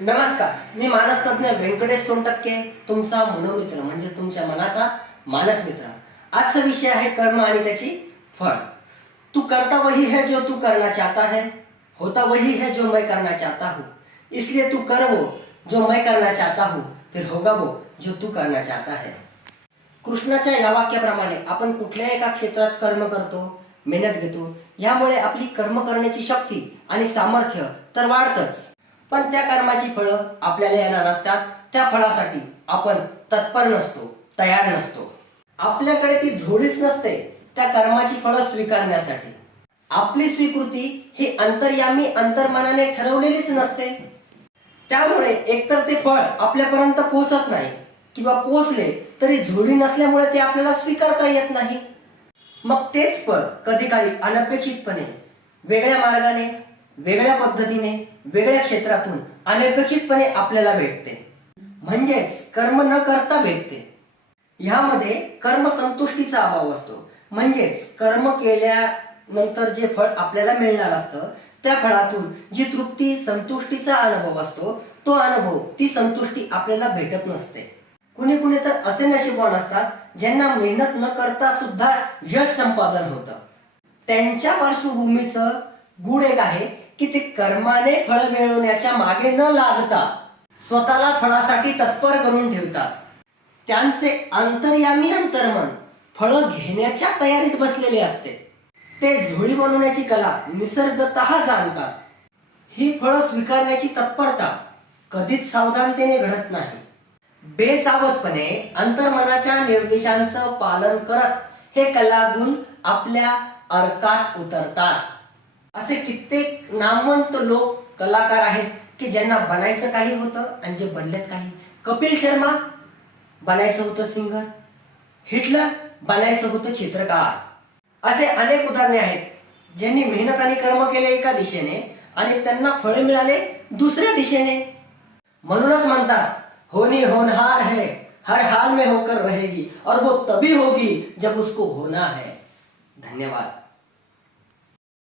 नमस्कार, मी मानसतज्ञ व्यंकटेश सोनटक्के, तुमचा मनोमित्र म्हणजे तुमच्या मनाचा मानस मित्र। आजचा विषय आहे कर्म आणि त्याची फळ। तू करता वही है जो तू करना चाहता है, होता वही है जो मैं करना चाहता हूँ, इसलिए तू कर वो जो मैं करना चाहता हूँ, फिर होगा वो जो तू करना चाहता है। कृष्णाच्या या वाक्याप्रमाणे आपण कुठल्याही एका क्षेत्रात कर्म करतो, मेहनत घेतो, यामुळे आपली कर्म करण्याची शक्ती आणि सामर्थ्य तर वाढतच, पण त्या कर्माची फळं आपल्याला येणार असतात। त्या फळासाठी आपण तत्पर नसतो, तयार नसतो। आपल्याकडे ती झोळीच नसते त्या कर्माची फळं स्वीकारण्यासाठी। आपली स्वीकृती ही अंतर्यामी अंतर्मनाने ठरवलेलीच नसते। त्यामुळे एकतर ते फळ आपल्यापर्यंत पोहोचत नाही किंवा पोहोचले तरी झोळी नसल्यामुळे ते आपल्याला स्वीकारता येत नाही। मग तेच फळ कधी काळी अनपेक्षितपणे, वेगळ्या मार्गाने, वेगळ्या पद्धतीने, वेगळ्या क्षेत्रातून अनपेक्षितपणे आपल्याला भेटते, म्हणजेच कर्म न करता भेटते। ह्यामध्ये कर्म संतुष्टीचा अभाव असतो, म्हणजेच कर्म केल्यानंतर जे फळ आपल्याला मिळणार असतं त्या फळातून जी तृप्ती, संतुष्टीचा अनुभव असतो, तो अनुभव, ती संतुष्टी आपल्याला भेटत नसते। कुणी कुणी तर असे नशीबवान असतात ज्यांना मेहनत न करता सुद्धा यश संपादन होतं। त्यांच्या पार्श्वभूमीचं गुण एक आहे की ते कर्माने फळ मिळवण्याच्या मागे न लागता स्वतःला फळासाठी तत्पर करून ठेवतात। त्यांचे अंतर्यामी अंतर्मन फळ घेण्याच्या तयारीत बसलेले असते। ते झोळी बनवण्याची कला निसर्गतः जाणतात। ही फळं स्वीकारण्याची तत्परता कधीच सावधानतेने घडत नाही। बेसावधपणे अंतर्मनाच्या निर्देशांचं पालन करत हे कलागुण आपल्या अर्कात उतरतात। असे कित्येक नामवंत लोक, कलाकार आहेत की ज्यांना बनायचं काही होतं आणि जे बनलेत काही। कपिल शर्मा बनायचं होतं सिंगर, हिटलर बनायचं होतं चित्रकार। असे अनेक उदाहरणे आहेत ज्यांनी मेहनत आणि कर्म केले एका दिशेने आणि त्यांना फळ मिळाले दुसऱ्या दिशेने। म्हणूनच म्हणतात, होनी होनहार है, हर हाल में होकर रहेगी और वो तभी होगी जब उसको होना है। धन्यवाद।